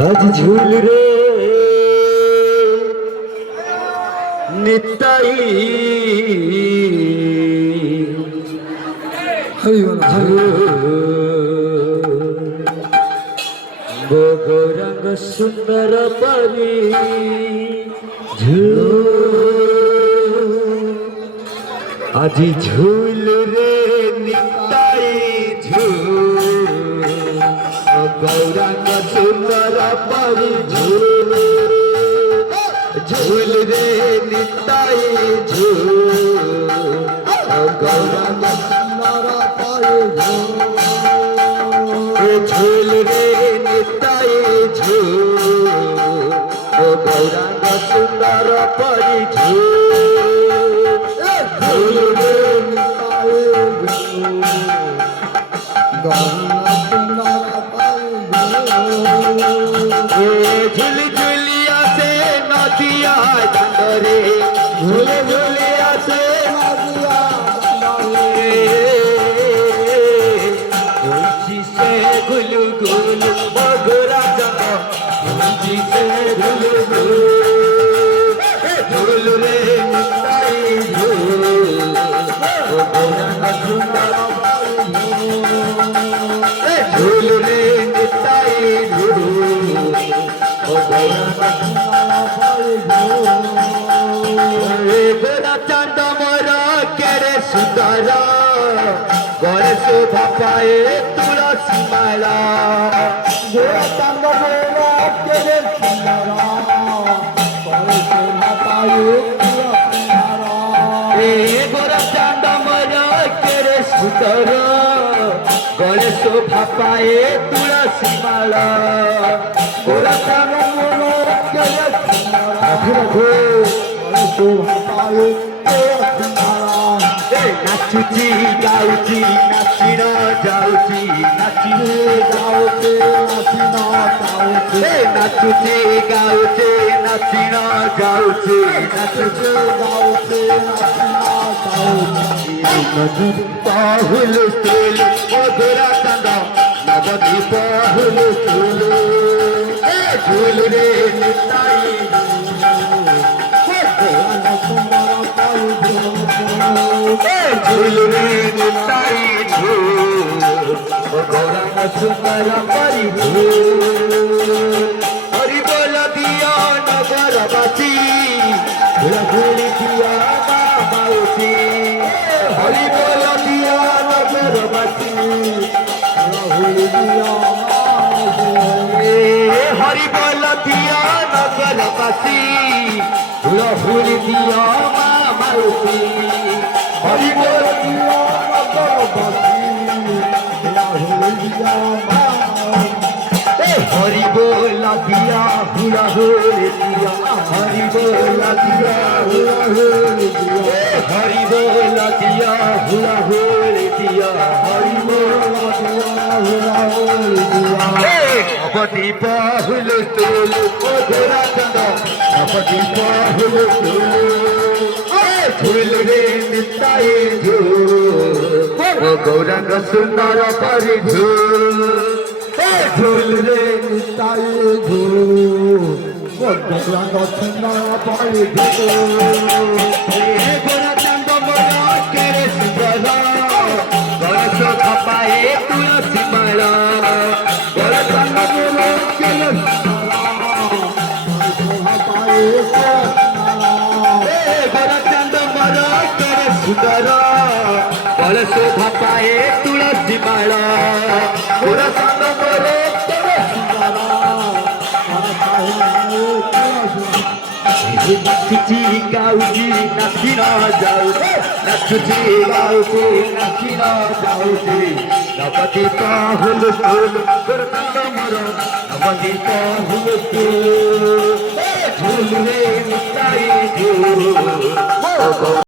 আজ ঝুল রে নিতাই বগরঙ্গ সুন্দর পরি ঝুল আজ ঝুল রে নিতাই ঝুল গৌরাঙ্গ সুন্দর পরি ঝুল ঝুল রে নিতাই ঝুল গৌরাঙ্গ সুন্দর পরি ঝুল রে নিতাই ঝুল গৌরাঙ্গ সুন্দর পরি ঝুল ঝুল রে নিতাই ঝুল ঝুলি ঝুলি আসে নদিয়া ডাঙ্গরে ঝুলি ঝুলি আসে নদিয়া ডাঙ্গরে বলছি সে গুলু গুলু বগুড়া যাব বলছি সে গুলু গুলু ঝুল রে নিতাই ঝুল বগুড়া সুন্দর ঝুল রে নিতাই ঝুল গোরা চাঁদ মর কেড়ে সুন্দর গড়ে শোভা পায়ে তুলসী মালা গোরা চাঁদ মর কেড়ে সুন্দর গড়ে শোভা পায়ে তুলসী মালা গোরা চাঁদ মর কেড়ে সুন্দর গড়ে শোভা পায়ে তুলসী মালা গোরা চাঁদ মর কেড়ে শোভা পায়ে তুলসী মালা নাচুচি গাউচি নাচি ন যাউচি নাচি গাউচি নাচি ন যাউচি নাচুচি গাউচি নাচি ন যাউচি নাচুচি গাউচি নাচি ন যাউচি নদীপ হুল তুল মধুরা চাঁদ নবদ্বীপ হুল তুল ঝুল রে নিতাই ঝুল রে নিতাই ঝুল গৌরাঙ্গ সুন্দর পরি ঝুল হরি বল দিয়া নগরবাসী ঘুরি দিয়া মাউসী হরি বল দিয়া নগরবাসী ঘুরি দিয়া হরি বল দিয়া নগরবাসী ঘুরি দিয়া মাউসী হরি বল দিয়া নগরবাসী হরি বল দিয়া হুলা হুল দিয়া হরি বল দিয়া হুলা হুল দিয়া হরি বল দিয়া হুলা হুল দিয়া হরি বল দিয়া হুলা হুল দিয়া নবদ্বীপ হুল তুল মধুরা চাঁদ নবদ্বীপ হুল তুল ঝুল রে নিতাই ঝুল গৌরাঙ্গ সুন্দর পরি ঝুল ঝুল রে নিতাই ঝুল গৌরাঙ্গ সুন্দর পরি ঝুল গোরা চাঁদ মর কেড়ে সুন্দর গড়ে শোভা পায়ে তুলসী মালা গোরা চাঁদ মর কেড়ে শোভা পায়ে সুন্দর গড়ে শোভা পায়ে তুলসী মালা গোরা চাঁদ মর কেড়ে সুন্দর নাচুচি গাউচি নাচি ন যাউচি নাচুচি গাউচি নাচি ন যাউচি নবদ্বীপ হুল তুল গোরা চাঁদ মর নবদ্বীপ হুল তুল ঝুল রে নিতাই ঝুল